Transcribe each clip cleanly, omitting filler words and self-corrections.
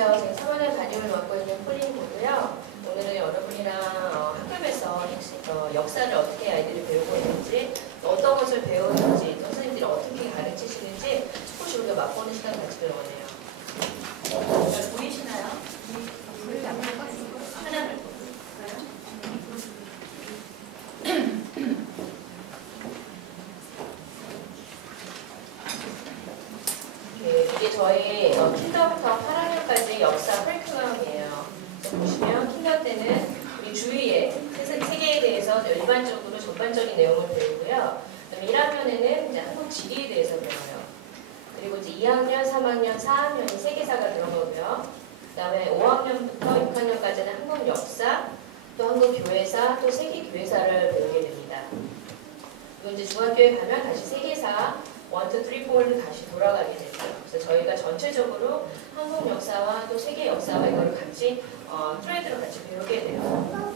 안녕하세요. 제가 3학년 담임을 맡고 있는 폴린이고요. 오늘은 여러분이랑 학급에서 역사를 어떻게 아이들이 배우고 있는지, 어떤 것을 배우는지, 또 선생님들이 어떻게 가르치시는지 조금씩 우리가 맛보는 시간 가지기를 원해요. 잘 보이시나요? 불이 안 나가 있는 거? 하나를 이게 저희 킨더부터 8학년까지 역사 커리큘럼이에요. 보시면 킨더 때는 우리 주위의 세계에 대해서 일반적으로 전반적인 내용을 배우고요. 그다음에 1학년에는 이제 한국 지리에 대해서 배워요. 그리고 이제 2학년, 3학년, 4학년이 세계사가 들어가고요. 그다음에 5학년부터 6학년까지는 한국 역사, 또 한국 교회사, 또 세계 교회사를 배우게 됩니다. 그리고 이제 중학교에 가면 다시 세계사 1, 2, 3, 4를 다시 돌아가게 되죠. 그래서 저희가 전체적으로 한국 역사와 또 세계 역사와 이거를 같이 트레이드로 같이 배우게 돼요.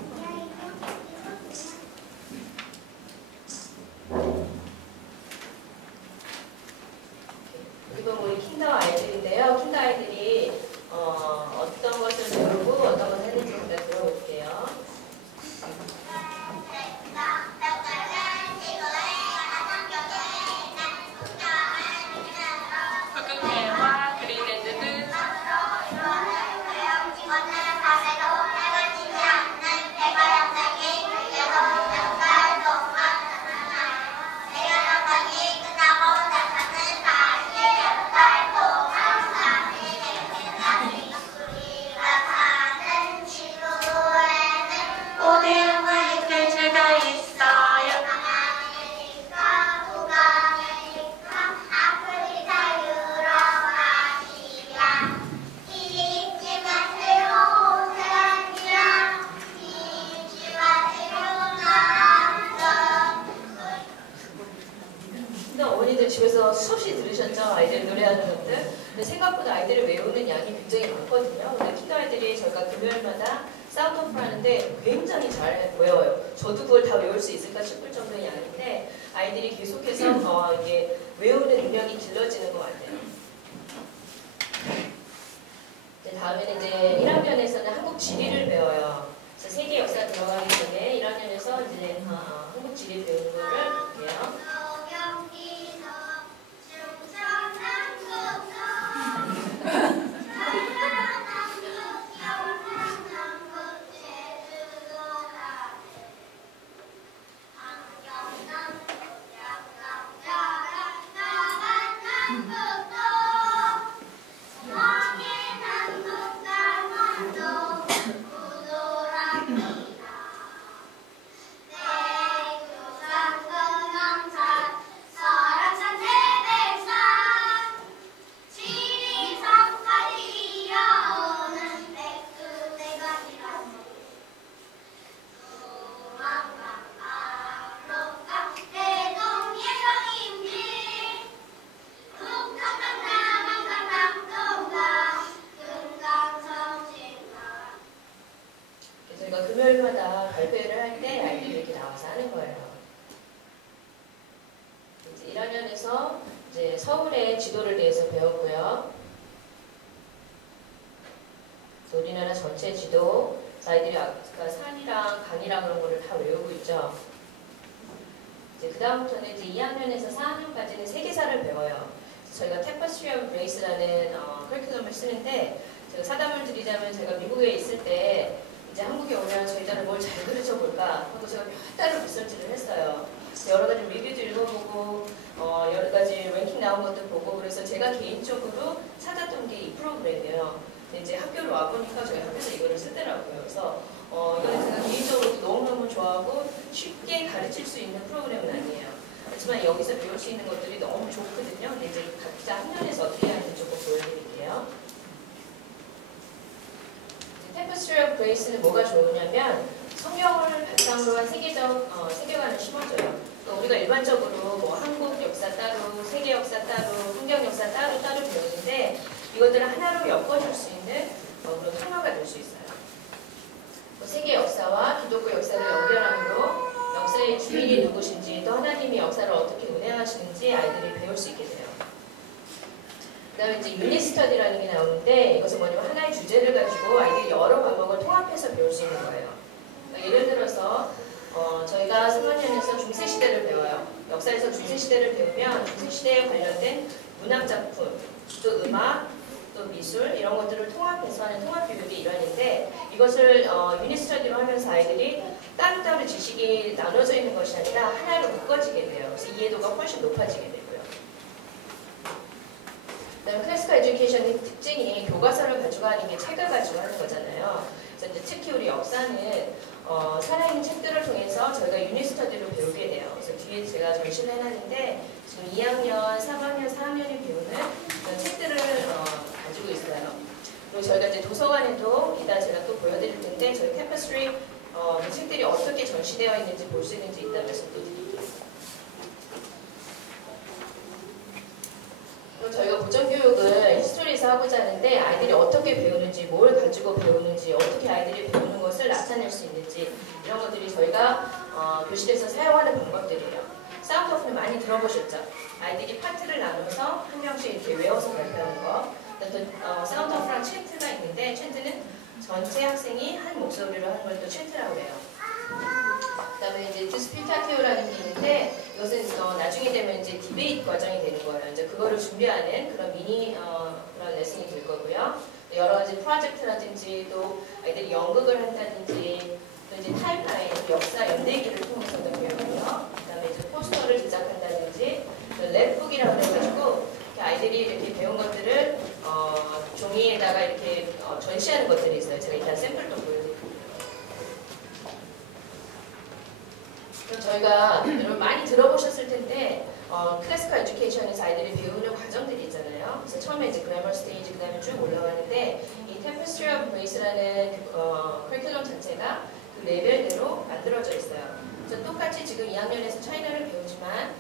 이건 우리 킨더 아이들인데요. 킨더 아이들이 어떤 것을 배우고 어떤 것을 했는지 우리가 들어볼게요. 집에서 수없이 들으셨죠? 아이들 노래하는 것들. 근데 생각보다 아이들이 외우는 양이 굉장히 많거든요. 근데 킨더 아이들이 저희가 금요일마다 사운드 오프 하는데 굉장히 잘 외워요. 저도 그걸 다 외울 수 있을까 싶을 정도의 양인데 아이들이 계속해서 이게 외우는 능력이 길러지는 것 같아요. 이제 다음에는 이제 1학년에서는 한국 지리를 배워요. 그래서 세계 역사 들어가기 전에 1학년에서 이제 한국 지리 배우는 거를 볼게요. 금요일마다 발표를 할 때 아이들이 이렇게 나와서 하는 거예요. 이제 1학년에서 이제 서울의 지도를 대해서 배웠고요. 우리나라 전체 지도, 아이들이 아까 산이랑 강이랑 그런 거를 다 외우고 있죠. 이제 그 다음부터는 이제 2학년에서 4학년까지는 세계사를 배워요. 저희가 Tapestry of Grace라는 커리큘럼을 쓰는데 제가 사담을 드리자면 제가 미국에 있을 때 이제 한국에 오면 저희들은 뭘 잘 그려져 볼까 하고 제가 몇 달을 리서치를 했어요. 여러 가지 리뷰도 읽어보고 여러 가지 랭킹 나온 것도 보고 그래서 제가 개인적으로 찾았던 게 이 프로그램이에요. 근데 이제 학교로 와보니까 저희 학교에서 이거를 쓰더라고요. 그래서 이거는 제가 개인적으로 너무너무 좋아하고 쉽게 가르칠 수 있는 프로그램은 아니에요. 하지만 여기서 배울 수 있는 것들이 너무 좋거든요. 근데 이제 각자 학년에서 어떻게 하는지 조금 보여드릴게요. Tapestry of Grace는 뭐가 좋으냐면 성경을 바탕으로 한 세계적 세계관을 심어줘요. 그러니까 우리가 일반적으로 뭐 한국 역사 따로, 세계 역사 따로, 성경 역사 따로 배우는데 이것들을 하나로 엮어줄 수 있는 그런 통로가 될 수 있어요. 세계 역사와 기독교 역사를 연결함으로 역사의 주인이 누구신지 또 하나님이 역사를 어떻게 운행하시는지 아이들이 배울 수 있게 돼요. 그다음에 이제 유닛 스터디라는 게 나오는데 이것은 뭐냐면 하나의 주제를 가지고 아이들이 여러 과목을 통합해서 배울 수 있는 거예요. 그러니까 예를 들어서 저희가 3학년에서 중세시대를 배워요. 역사에서 중세시대를 배우면 중세시대에 관련된 문학작품, 또 음악, 또 미술 이런 것들을 통합해서 하는 통합교육의 일환인데 이것을 유닛 스터디로 하면서 아이들이 따로따로 지식이 나눠져 있는 것이 아니라 하나로 묶어지게 돼요. 그래서 이해도가 훨씬 높아지게 되고요. 그다음에 클래시컬 에듀케이션의 특징이 교과서를 가지고 하는 게 책을 가지고 하는 거잖아요. 그래서 이제 특히 우리 역사는 살아있는 책들을 통해서 저희가 유닛 스터디로 배우게 돼요. 그래서 뒤에 제가 전시를 해놨는데 지금 2학년, 3학년, 4학년이 배우는 그런 책들을 가지고 있어요. 그리고 저희가 이제 도서관에도 이따 제가 또 보여드릴 텐데 저희 테퍼스트리 그 책들이 어떻게 전시되어 있는지 볼 수 있는지 이따 말씀도 드릴게요. 그리고 저희가 고전교육을 히스토리에서 하고자 하는데 아이들이 어떻게 배우는지, 뭘 가지고 배우는지, 어떻게 아이들이 배우는 것을 나타낼 수 있는지 이런 것들이 저희가 교실에서 사용하는 방법들이에요. 사운드 오프는 많이 들어보셨죠? 아이들이 파트를 나눠서 한 명씩 이렇게 외워서 발표하는 거. 또 사운드 오프랑 챈트가 있는데 챈트는 전체 학생이 한 목소리로 하는 걸 또 챈트라고 해요. 그다음에 이제 디스피타티오라는 게 있는데 이것은 나중에 되면 이제 디베이트 과정이 되는 거예요. 이제 그거를 준비하는 그런 미니 그런 레슨이 될 거고요. 여러 가지 프로젝트라든지 또 아이들이 연극을 한다든지 또 이제 타임라인, 역사 연대기를 통해서도 배우고요. 그다음에 이제 포스터를 제작한다든지 또 랩북이라고 해가지고 아이들이 이렇게 배운 것들을 종이에다가 이렇게 전시하는 것들이 있어요. 제가 일단 샘플도 보여드릴게요. 그럼 저희가 여러분 많이 들어보셨을 텐데 클래시컬 에듀케이션에서 아이들이 배우는 과정들이 있잖아요. 그래서 처음에 이제 그래머 스테이지 그다음에 쭉 올라가는데 이 테퍼스트리 오브 그레이스라는 커리큘럼 자체가 그 레벨대로 만들어져 있어요. 그래서 똑같이 지금 2학년에서 차이나를 배우지만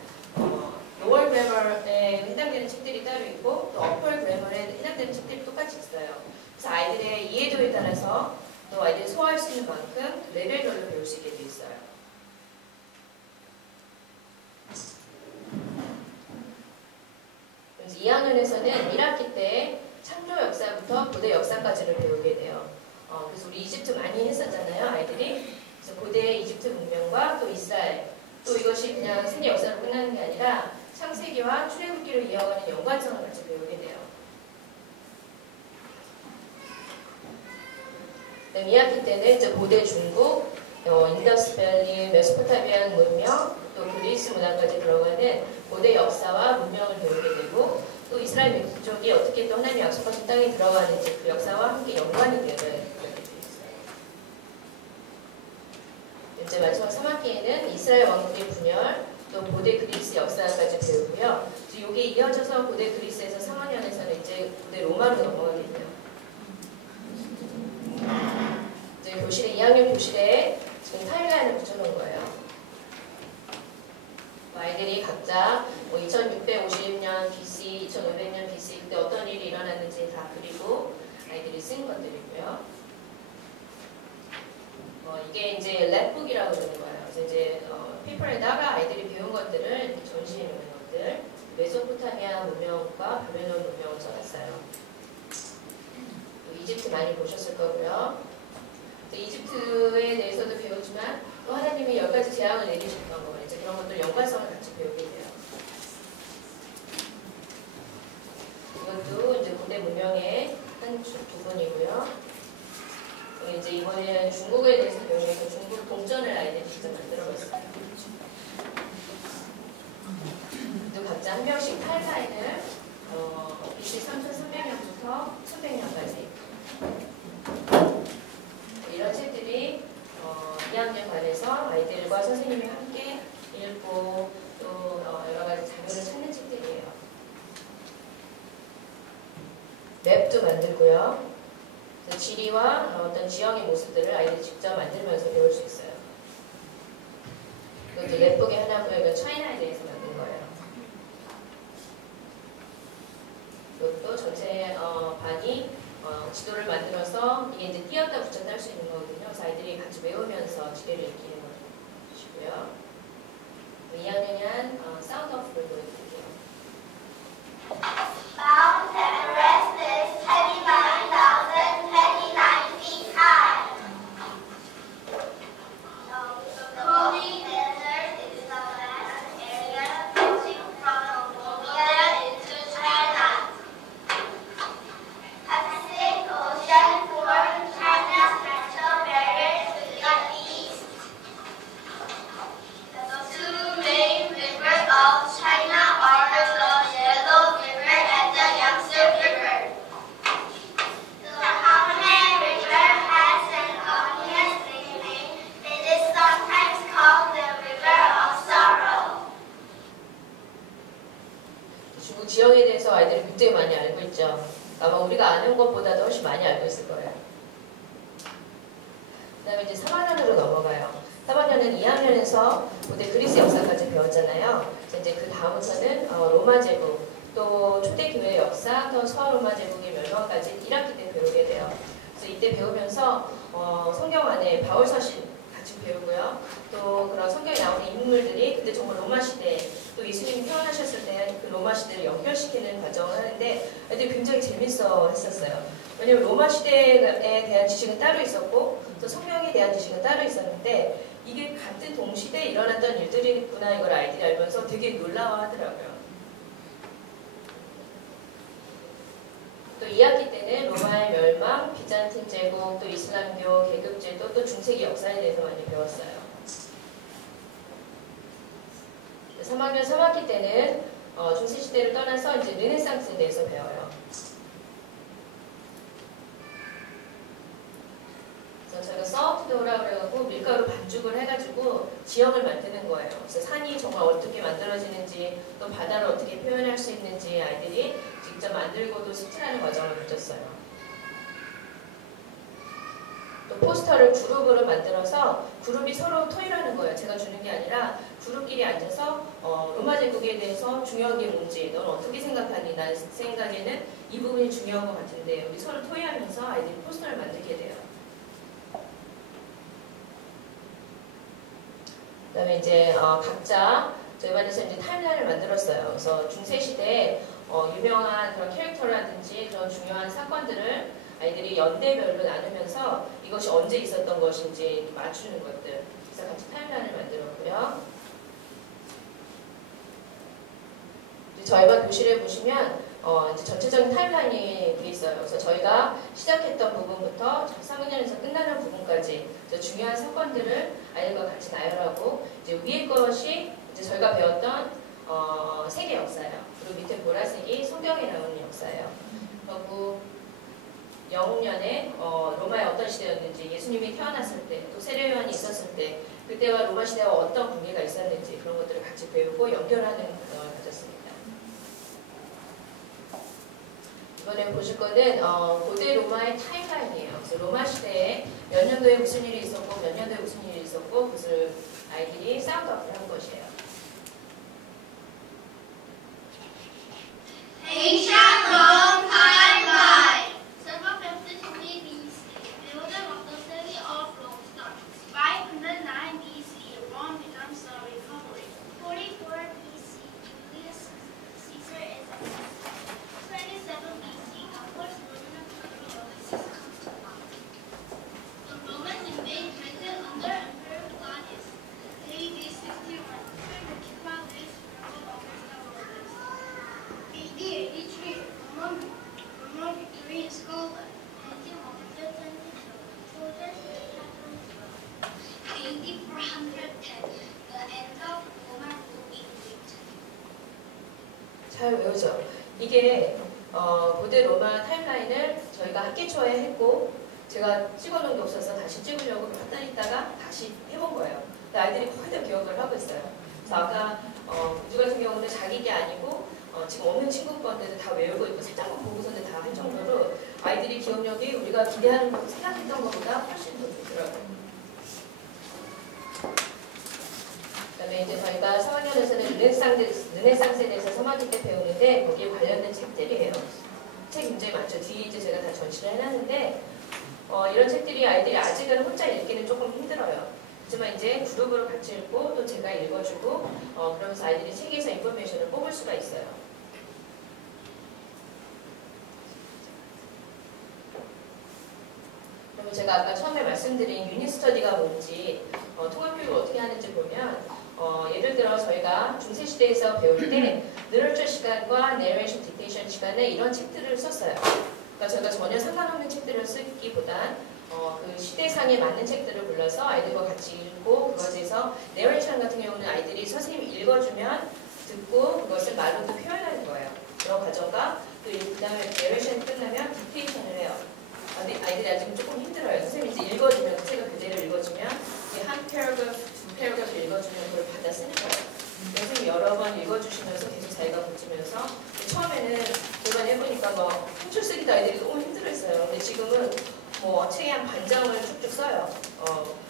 로월 그래머에 해당되는 책들이 따로 있고 또 어펄 그래머에 해당되는 책들이 똑같이 있어요. 그래서 아이들의 이해도에 따라서 또 아이들이 소화할 수 있는 만큼 레벨별로 배울 수 있게 돼 있어요. 그래서 2학년에서는 1학기 때 창조 역사부터 고대 역사까지를 배우게 돼요. 그래서 우리 이집트 많이 했었잖아요, 아이들이. 그래서 고대 이집트 문명과 또 이스라엘, 또 이것이 그냥 세계 역사로 끝나는 게 아니라 창세기와 출애굽기를 이어가는 연관성을 같이 배우게 돼요. 그다음 2학기 때는 이제 고대 중국, 인더스밸리, 메소포타미안 문명, 또 그리스 문화까지 들어가는 고대 역사와 문명을 배우게 되고 또 이스라엘 민족이 어떻게 또 하나님의 약속하신 땅에 들어가는지 그 역사와 함께 연관이 되는 그렇게 되어 있어요. 이제 마지막 3학기에는 이스라엘 왕들의 분열, 또 고대 그리스 역사까지 배우고요. 이게 이어져서 고대 그리스에서 3학년에서는 이제 고대 로마로 넘어가게 돼요. 이제 교실에 2학년 교실에 지금 타임라인을 붙여놓은 거예요. 아이들이 각자 2650년 BC, 2500년 BC 그때 어떤 일이 일어났는지 다 그리고 아이들이 쓴 것들이고요. 이게 이제 랩북이라고 그러는 거예요. 그래서 이제 페이퍼에다가 아이들이 배운 것들을 이렇게 전시해 놓는 것들. 메소포타미아 문명과 바벨론 문명을 써놨어요. 이집트 많이 보셨을 거고요. 이집트에 대해서도 배우지만 또 하나님이 10가지 재앙을 내리셨던 거 이제 그런 것들 연관성을 같이 배우게 돼요. 이것도 이제 고대 문명의 한 부분이고요. 이제 이번에는 중국에 대해서 배우면서 중국 동전을 아이들이 직접 만들어봤어요. 또 각자 한 명씩 타임라인을 BC 3300년부터 1100년까지 이런 책들이 2학년 반에서 아이들과 선생님이 함께 읽고 또 여러 가지 자료를 찾는 책들이에요. 맵도 만들고요. 지리와 어떤 지형의 모습들을 아이들이 직접 만들면서 배울 수 있어요. 이것도 랩북의 하나고요. 이건 차이나에 대해서 만든 거예요. 이것도 전체 반이 지도를 만들어서 이게 이제 띄었다 붙였다 할 수 있는 거거든요. 그래서 아이들이 같이 외우면서 지리를 익히는 것이고요. 2학년이 한 사운드 오프를 보여드릴게요. South China borders the Yellow River and the Yangtze River. The Hamelin River has an ominous nickname. It is sometimes called the River of Sorrow. 중국 지역에 대해서 아이들이 굉장히 많이 알고 있죠. 아마 우리가 아는 것보다도 훨씬 많이 알고 있을 거예요. 그 다음에 이제 3학년으로 넘어가요. 3학년은 2학년에서 고대 그리스 역사까지 배웠잖아요. 이제 그 다음부터는 로마 제국, 또 초대교회 역사, 또 서로마 제국의 멸망까지 1학기 때 배우게 돼요. 그래서 이때 배우면서 성경 안에 바울 서신 같이 배우고요. 또 그런 성경에 나오는 인물들이 그때 정말 로마 시대, 또 예수님이 태어나셨을 때 그 로마 시대를 연결시키는 과정을 하는데 애들이 굉장히 재밌어 했었어요. 왜냐면 로마 시대에 대한 지식은 따로 있었고 또 성경에 대한 지식은 따로 있었는데 이게 같은 동시대에 일어났던 일들이구나 이걸 아이들이 알면서 되게 놀라워하더라고요. 또 2학기 때는 로마의 멸망, 비잔틴 제국, 또 이슬람교, 계급제도, 또 중세기 역사에 대해서 많이 배웠어요. 3학년 3학기 때는 중세시대를 떠나서 이제 르네상스에 대해서 배워요. 그래서 저희가 서프도어라고 그래갖고 밀가루 반죽을 해가지고 지형을 만드는 거예요. 그래서 산이 정말 어떻게 만들어지는지 또 바다를 어떻게 표현할 수 있는지 아이들이 직접 만들고도 스틸하는 과정을 거쳤어요. 또 포스터를 그룹으로 만들어서 그룹이 서로 토의하는 거예요. 제가 주는 게 아니라 그룹끼리 앉아서 로마 제국에 대해서 중요한 게 뭔지 넌 어떻게 생각하니? 난 생각에는 이 부분이 중요한 것 같은데 우리 서로 토의하면서 아이들이 포스터를 만들게 돼요. 그 다음에 이제 각자 저희 반에서 이제 타임라인을 만들었어요. 그래서 중세시대에 유명한 그런 캐릭터라든지 그런 중요한 사건들을 아이들이 연대별로 나누면서 이것이 언제 있었던 것인지 맞추는 것들. 그래서 같이 타임라인을 만들었고요. 이제 저희 반 교실에 보시면 이제 전체적인 타임라인이 돼 있어요. 그래서 저희가 시작했던 부분부터 3학년에서 끝나는 부분까지 중요한 사건들을 아이들과 같이 나열하고 이제 위에 것이 이제 저희가 배웠던 세계 역사예요. 그리고 밑에 보라색이 성경에 나오는 역사예요. 그리고 영년에 로마의 어떤 시대였는지 예수님이 태어났을 때 또 세례요한이 있었을 때 그때와 로마 시대와 어떤 관계가 있었는지 그런 것들을 같이 배우고 연결하는 과정을 가졌습니다. 이번에 보실 거는 고대 로마의 타임라인이에요. 그래서 로마 시대에 몇 년도에 무슨 일이 있었고 몇 년도에 무슨 일이 있었고 그것을 아이들이 사운드업을 한 것이에요. Ancient Rome timeline. 753 BC. Building of the city of Rome starts. 509 BC. Rome becomes a republic. 44 BC. Julius Caesar is executed. 27 BC. Upwards Roman control of the seas comes to light. The Romans invade Britain under Emperor Claudius. AD 61. The Kippa rule of Augustus. AD 83, Roman victory in Scotland. 1922, soldiers in Catherine. AD 410, the end of Roman rule in Britain. 잘 외우죠? 이게 고대 로마 타임라인을 저희가 학기 초에 했고 제가 찍어놓은 게 없어서 다시 찍으려고 갔다 있다가 다시 해본 거예요. 근데 아이들이 거의 다 기억을 하고 있어요. 그래서 아까 우주 같은 경우는 자기 게 아니고 지금 없는 친구 건데도 다 외우고 있고 살짝만 보고서는 다 할 정도로 아이들이 기억력이 우리가 기대하는 것, 생각했던 것보다 훨씬 더 좋더라고요. 그다음에 이제 저희가 4학년에서는 르네상스에 대해서 3학기 때 배우는데 거기에 관련된 책들이에요. 책 굉장히 많죠. 뒤에 이제 제가 다 전시를 해놨는데 이런 책들이 아이들이 아직은 혼자 읽기는 조금 힘들어요. 하지만 이제 그룹으로 같이 읽고 또 제가 읽어주고 그러면서 아이들이 책에서 인포메이션을 뽑을 수가 있어요. 그리고 제가 아까 처음에 말씀드린 유닛 스터디가 뭔지 통합교육을 어떻게 하는지 보면 예를 들어 저희가 중세시대에서 배울 때 리터처 시간과 내레이션 디테이션 시간에 이런 책들을 썼어요. 그러니까 저희가 전혀 상관없는 책들을 쓰기보단 그 시대상에 맞는 책들을 불러서 아이들과 같이 읽고 그것에서 내레이션 같은 경우는 아이들이 선생님이 읽어주면 듣고 그것을 말로도 표현하는 거예요. 그런 과정과 또 그 다음에 내레이션이 끝나면 디테이션을 해요. 아이들이 아직 조금 힘들어요. 선생님이 이제 읽어주면, 그 책을 그대로 읽어주면 한 패러그래프, 두 패러그래프 읽어주면 그걸 받아 쓰는 거예요. 선생님이 여러 번 읽어주시면서 계속 자기가 붙이면서 처음에는 제가 해보니까 뭐 홈출 쓰기도 아이들이 너무 힘들어했어요. 근데 지금은 뭐 책에 한 반장을 쭉쭉 써요.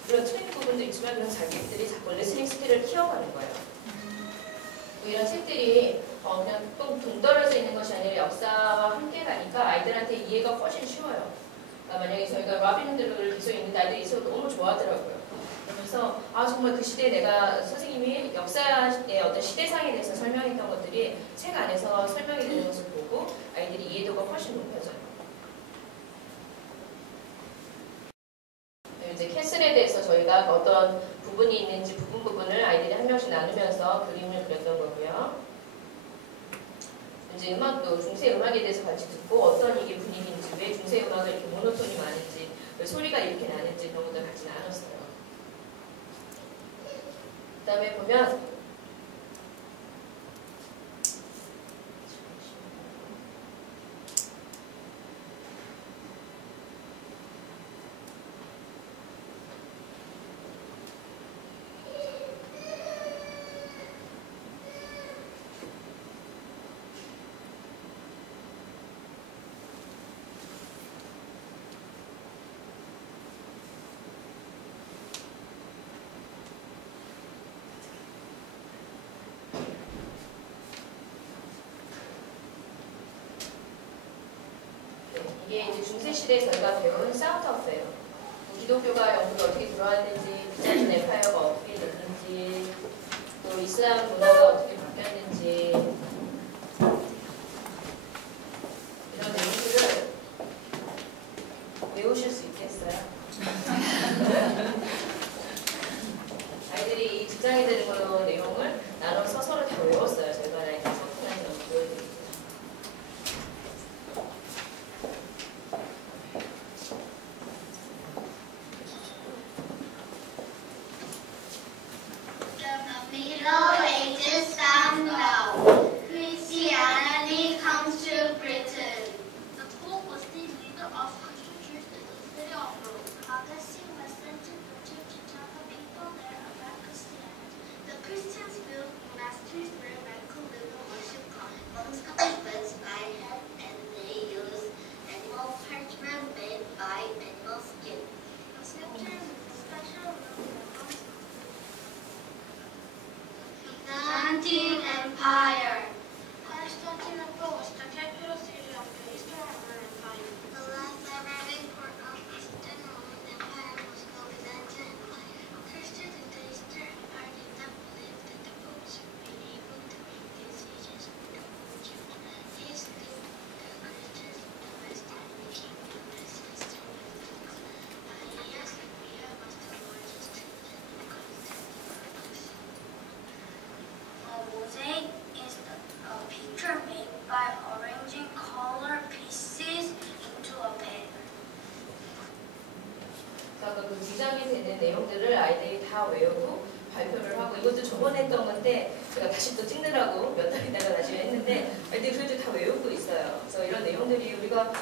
물론 틀린 부분도 있지만 그런 자기들이 자꾸 리스닝 스킬을 키워가는 거예요. 이런 책들이 그냥 또 동떨어져 있는 것이 아니라 역사와 함께 가니까 아이들한테 이해가 훨씬 쉬워요. 그러니까 만약에 저희가 로빈 후드를 계속 읽는데 아이들이 이 책을 너무 좋아하더라고요. 그러면서 정말 그 시대에 내가 선생님이 역사의 어떤 시대상에 대해서 설명했던 것들이 책 안에서 설명이 되는 것을 보고 아이들이 이해도가 훨씬 높아져요. 이제 캐슬에 대해서 저희가 어떤 부분이 있는지 부분을 아이들이 한 명씩 나누면서 그림을 그렸던 거고요. 이제 음악도 중세 음악에 대해서 같이 듣고 어떤 이게 분위기인지, 왜 중세 음악은 이렇게 모노톤이 많은지, 왜 소리가 이렇게 나는지 그런 것들 같이 나눴어요. 그 다음에 보면 이게 이제 중세시대에 저희가 배운 사운드업이에요. 기독교가 영국에 어떻게 들어왔는지, 비자진 엠파이어가 어떻게 됐는지, 또 이슬람 문화가 어떻게 바뀌었는지 이런 내용들을 외우실 수 있겠어요? 아이들이 이 직장이 되는 걸로 내용을 나눠서 서로 다 외웠어요. 저희가 아이들 성분하는 거 보여드릴게요. Middle Ages found out. Christianity comes to Britain. The Pope was the leader of Christian church in the city of Rome. Augustine was sent to the church to tell the people there about Christianity. The Christians built monasteries where radical living worship God. Monks went by hand and they used animal parchment made by animal skin. The center is a special room that comes Byzantine Empire. Constantinople was the capital city of the Eastern Roman Empire. The last surviving port of the Eastern Roman Empire was the Byzantine Empire. Christians in the Eastern Empire did not believe that the Pope should be able to make decisions for the whole church. These led the Christians in the West and became known as Eastern Catholics. Hagia Sophia was the largest church in Constantinople. A mosaic is a picture made by arranging color pieces into a pattern. 그러니까 그 기장이 되는 내용들을 아이들이 다 외우고 발표를 하고, 이것도 저번에 했던 건데 제가 다시 또 찍느라고 몇 달 있다가 다시 했는데 아이들이 그래도 다 외우고 있어요. 그래서 이런 내용들이 우리가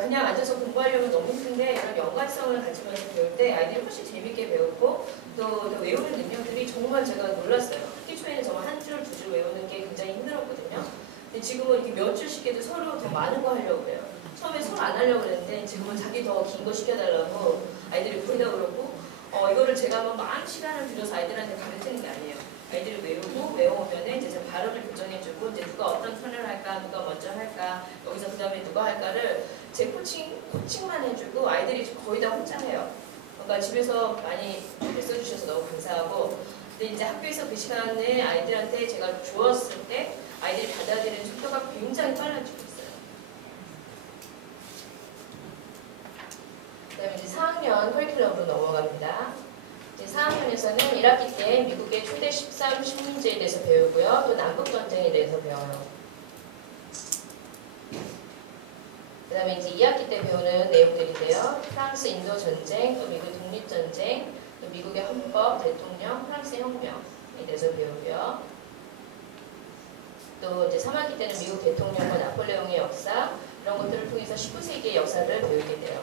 그냥 앉아서 공부하려면 너무 힘든데 이런 연관성을 가지면서 배울 때 아이들이 훨씬 재밌게 배우고 또 외우는 능력들이 정말 제가 놀랐어요. 학기 초에는 정말 한 줄, 두 줄 외우는 게 굉장히 힘들었거든요. 근데 지금은 이렇게 몇 줄씩 해도 서로 더 많은 거 하려고 그래요. 처음에 서로 안 하려고 그랬는데 지금은 자기 더 긴 거 시켜달라고 아이들이 부르다 그러고, 이거를 제가 뭐 많은 시간을 들여서 아이들한테 가르치는 게 아니에요. 아이들이 외워오면은 이제 제가 발음을 교정해주고, 이제 누가 어떤 턴을 할까, 누가 먼저 할까, 여기서 그 다음에 누가 할까를 제 코칭만 해주고 아이들이 거의 다 혼자 해요. 그러니까 집에서 많이 써주셔서 너무 감사하고, 근데 이제 학교에서 그 시간에 아이들한테 제가 주었을 때 아이들이 받아들이는 속도가 굉장히 빨라지고 있어요. 그 다음에 이제 4학년 커리큘럼으로 넘어갑니다. 이제 4학년에서는 1학기 때 미국의 초대 13 식민지에 대해서 배우고요. 또 남북전쟁에 대해서 배워요. 그 다음에 이제 2학기 때 배우는 내용들인데요. 프랑스 인도 전쟁, 또 미국 독립전쟁, 또 미국의 헌법, 대통령, 프랑스 혁명에 대해서 배우고요. 또 이제 3학기 때는 미국 대통령과 나폴레옹의 역사 이런 것들을 통해서 19세기의 역사를 배우게 돼요.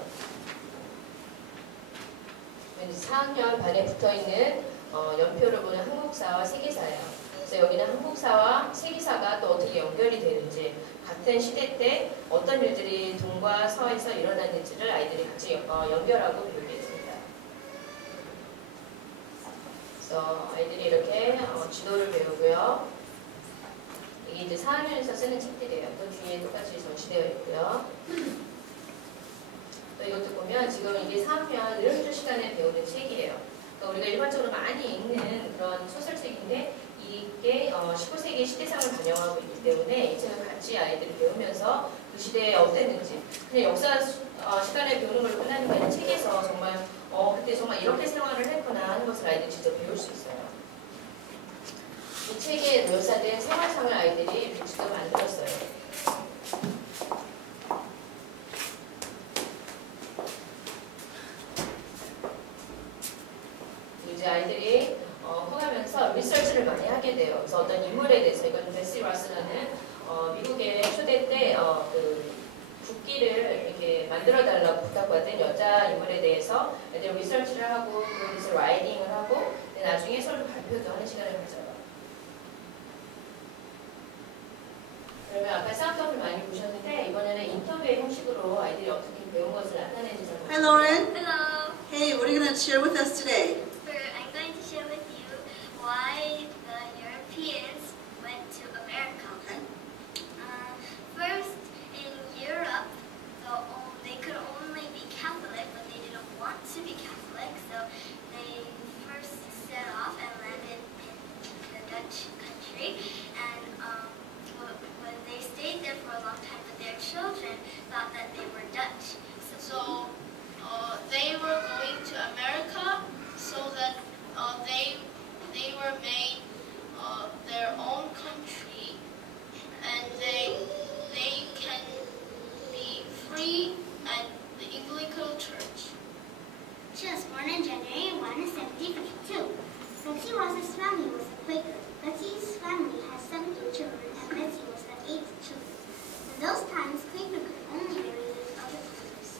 4학년 반에 붙어있는 연표를 보는 한국사와 세계사예요. 그래서 여기는 한국사와 세계사가 또 어떻게 연결이 되는지 같은 시대 때 어떤 일들이 동과 서에서 일어났는지를 아이들이 같이 연결하고 배우게 됩니다. 그래서 아이들이 이렇게 지도를 배우고요. 이게 이제 4학년에서 쓰는 책들이에요. 또 뒤에 똑같이 전시되어 있고요. 또 이것도 보면 지금 이게 4학년 이론조 시간에 배우는 책이에요. 그러니까 우리가 일반적으로 많이 읽는 그런 소설책인데 이게 19세기 시대상을 반영하고 있기 때문에 이 책을 같이 아이들이 배우면서 그 시대에 어땠는지 그냥 역사 시간에 배우는 걸 끝나는 게 아니라 책에서 정말 그때 정말 이렇게 생활을 했구나 하는 것을 아이들이 직접 배울 수 있어요. 이 책에 묘사된 생활상을 아이들이 직접 만들었어요. 이제 아이들이 커가면서 리서치를 많이 하게 돼요. 그래서 어떤 인물에 대해서 이건 베시 라스라는 미국의 초대 때 그 국기를 이렇게 만들어 달라고 부탁받은 여자 인물에 대해서 애들 리서치를 하고 그거에 대해서 라이딩을 하고 나중에 서로 발표도 하는 시간을 가져요. 그러면 아까 쌍꺼풀 많이 보셨는데 이번에는 인터뷰의 형식으로 아이들이 어떻게 배운 것을 나타내는지 좀 Hi, Lauren. Hello. Hey, what are you going to share with us today? I'm going to share with you why the Europeans went to America. Okay. First, in Europe, they could only be Catholic, but they didn't want to be Catholic, so they first set off and landed in the Dutch country. And when they stayed there for a long time, but their children thought that they were Dutch. So they were going to America so that they were made their own country, and they can be free at the Anglican Church. She was born in January 1, 1752. Betsy Ross's family was a Quaker. Betsy's family has 17 children, and Betsy was the 8th child. In those times, Quaker could only marry with other Quakers.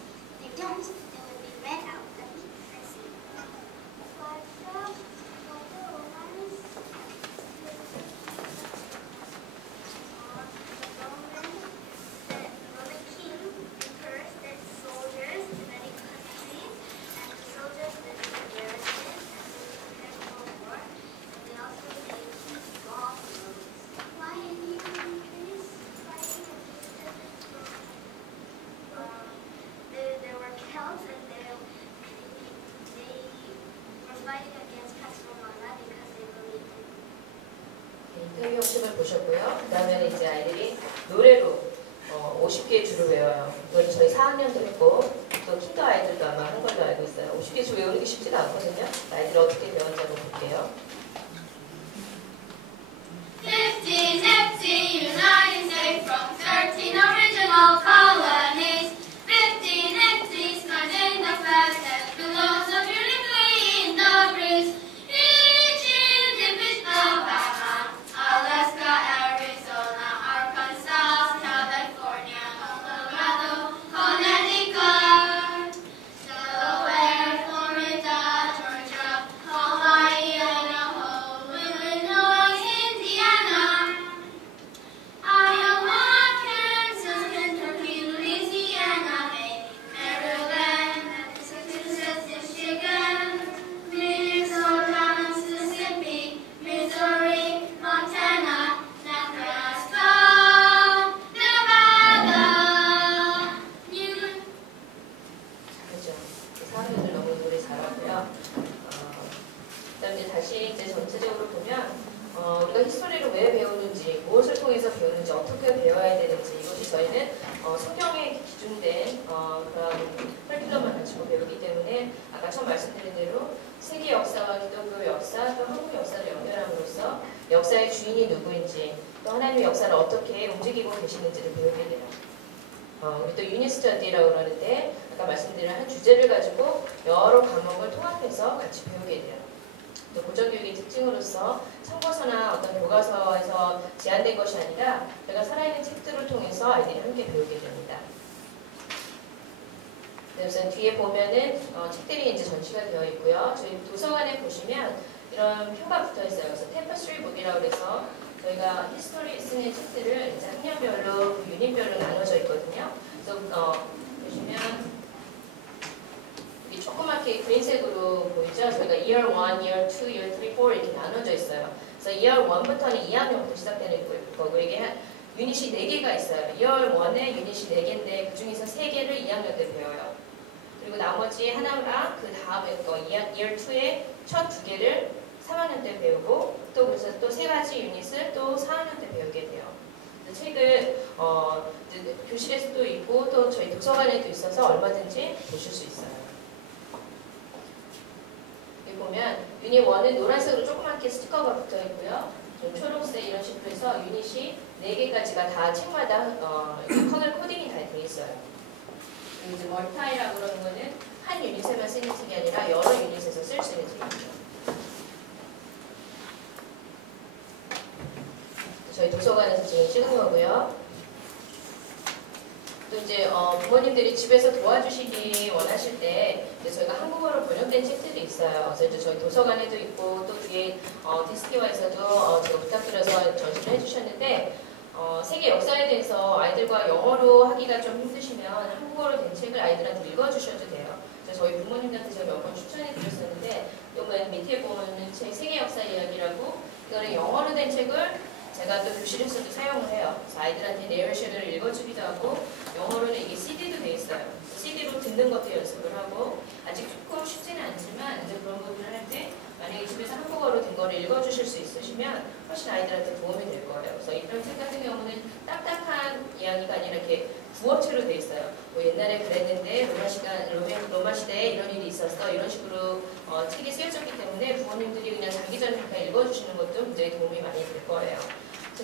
If they don't, they would be read out of the Betsy. 인터뷰 형식을 보셨고요. 그 다음에는 이제 아이들이 노래로 50개의 줄을 외워요. 이걸 저희 4학년도 했고 또 킨더 아이들도 아마 한 걸로 알고 있어요. 50개 줄 외우는 게 쉽지도 않거든요. 아이들이 어떻게 배웠는지 한번 볼게요. 15 empty United States from 13 original colonies. 15 empty skies in the flag that belongs so beautifully in the breeze. Reaching the beach of Alabama, Alaska, Arizona, Arkansas, California, Colorado, Connecticut, Delaware, Florida, Georgia, Hawaii, Idaho, Illinois, Indiana, Iowa, Kansas, Kentucky, Louisiana, Maryland, Massachusetts, Michigan, Minnesota, Mississippi, Missouri, Montana, Nebraska, Nevada, New 그렇죠. 4학년들 너무 노래 잘하고요. 그다음에 다시 이제 전체적으로 보면 우리가 히스토리를 왜 배우는지, 무엇을 통해서 배우는지, 어떻게 배워야 되는지 이것이 저희는 성경에 기준된 그런 커리큘럼을 가지고 배우기 때문에 아까 처음 말씀드린 대로 세계 역사와 기독교 역사 또 한국 역사를 연결함으로써 역사의 주인이 누구인지 또 하나님의 역사를 어떻게 움직이고 계시는지를 배우게 돼요. 우리 또 유닛 스터디라고 그러는데 아까 말씀드린 한 주제를 가지고 여러 과목을 통합해서 같이 배우게 돼요. 또 고전교육의 특징으로서 참고서나 어떤 교과서에서 제한된 것이 아니라 저희가 살아있는 책들을 통해서 아이들이 함께 배우게 됩니다. 그래서 뒤에 보면은 책들이 이제 전시가 되어 있고요. 저희 도서관에 보시면 이런 표가 붙어 있어요. 그래서 테퍼스트리 북이라고 해서 저희가 히스토리 쓰는 책들을 이제 학년별로, 유닛별로 나눠져 있거든요. 그래서 보시면 여기 조그맣게 그린색으로 보이죠? 저희가 Year 1, Year 2, Year 3, 4 이렇게 나눠져 있어요. 그래서 Year 1부터는 2학년부터 시작되는 거고 이게 유닛이 4개가 있어요. Year 1에 유닛이 4개인데 그 중에서 3개를 2학년 때 배워요. 그리고 나머지 하나랑 그 다음에 Year 2에 첫 2개를 3학년 때 배우고 또 그래서 또 3가지 유닛을 또 4학년 때 배우게 돼요. 책을 교실에서도 있고 또 저희 도서관에도 있어서 얼마든지 보실 수 있어요. 여기 보면 유닛 1은 노란색으로 조그맣게 스티커가 붙어 있고요. 초록색 이런 식으로 해서 유닛이 4개까지가 다 책마다 컬러 코딩이 다 돼 있어요. 그리고 이제 멀타이라고 그러는 거는 한 유닛에만 쓰는 책이 아니라 여러 유닛에서 쓸 수 있는 책이죠. 저희 도서관에서 지금 찍은 거고요. 또 이제 부모님들이 집에서 도와주시기 원하실 때 이제 저희가 한국어로 번역된 책들이 있어요. 그래서 이제 저희 도서관에도 있고 또 뒤에 디스티와에서도 제가 부탁드려서 전시를 해주셨는데 세계 역사에 대해서 아이들과 영어로 하기가 좀 힘드시면 한국어로 된 책을 아이들한테 읽어주셔도 돼요. 그래서 저희 부모님들한테 제가 몇 번 추천해드렸었는데 이건 밑에 보면 책 세계 역사 이야기라고 이거는 영어로 된 책을 제가 또 교실에서도 사용을 해요. 그래서 아이들한테 내열션을 읽어주기도 하고 영어로는 이게 CD도 돼 있어요. CD로 듣는 것도 연습을 하고 아직 조금 쉽지는 않지만 이제 그런 부분을 할 때 만약에 집에서 한국어로 된 거를 읽어주실 수 있으시면 훨씬 아이들한테 도움이 될 거예요. 그래서 이런 책 같은 경우는 딱딱한 이야기가 아니라 이렇게 구어체로 돼 있어요. 뭐 옛날에 그랬는데 로마 시대에 이런 일이 있었어 이런 식으로 책이 쓰여졌기 때문에 부모님들이 그냥 자기 전에 잠깐 읽어주시는 것도 굉장히 도움이 많이 될 거예요.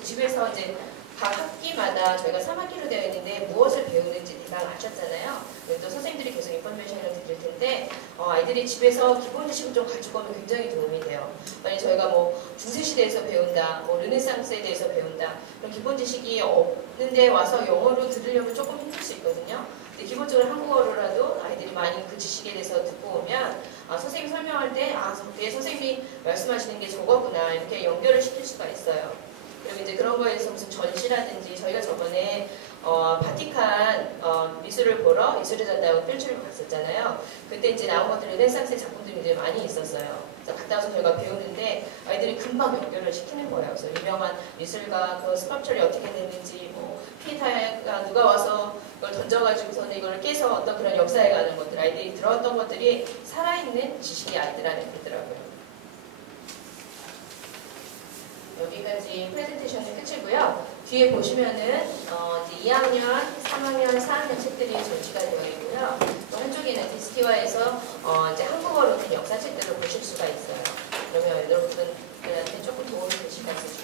집에서 이제 각 학기마다 저희가 3학기로 되어 있는데 무엇을 배우는지 대강 아셨잖아요. 또 선생님들이 계속 인포메이션을 드릴 텐데 아이들이 집에서 기본 지식을 좀 가지고 오면 굉장히 도움이 돼요. 만약 저희가 뭐 중세시대에서 배운다, 뭐 르네상스에 대해서 배운다 그런 기본 지식이 없는데 와서 영어로 들으려면 조금 힘들 수 있거든요. 근데 기본적으로 한국어로라도 아이들이 많이 그 지식에 대해서 듣고 오면 선생님이 설명할 때 저게 선생님이 말씀하시는 게 저거구나 이렇게 연결을 시킬 수가 있어요. 그리고 이제 그런 거에 대해서 무슨 전시라든지 저희가 저번에 바티칸 미술을 보러 예술의 전당을 필주를 갔었잖아요. 그때 이제 나온 것들 르네상스 작품들이 이제 많이 있었어요. 그래서 갔다 와서 저희가 배우는데 아이들이 금방 연결을 시키는 거예요. 그래서 유명한 미술가 그 스컬프처리 어떻게 됐는지 뭐 피에타가 누가 와서 이걸 던져가지고서는 이걸 깨서 어떤 그런 역사에 가는 것들 아이들이 들어왔던 것들이 살아있는 지식이 아이들 안에 있더라고요. 여기까지 프레젠테이션이 끝이고요. 뒤에 보시면은 이제 2학년, 3학년, 4학년 책들이 전시가 되어 있고요. 또 한쪽에는 디스티와에서 이제 한국어로 된 역사책들을 보실 수가 있어요. 그러면 여러분들한테 조금 도움이 되실 것 같아서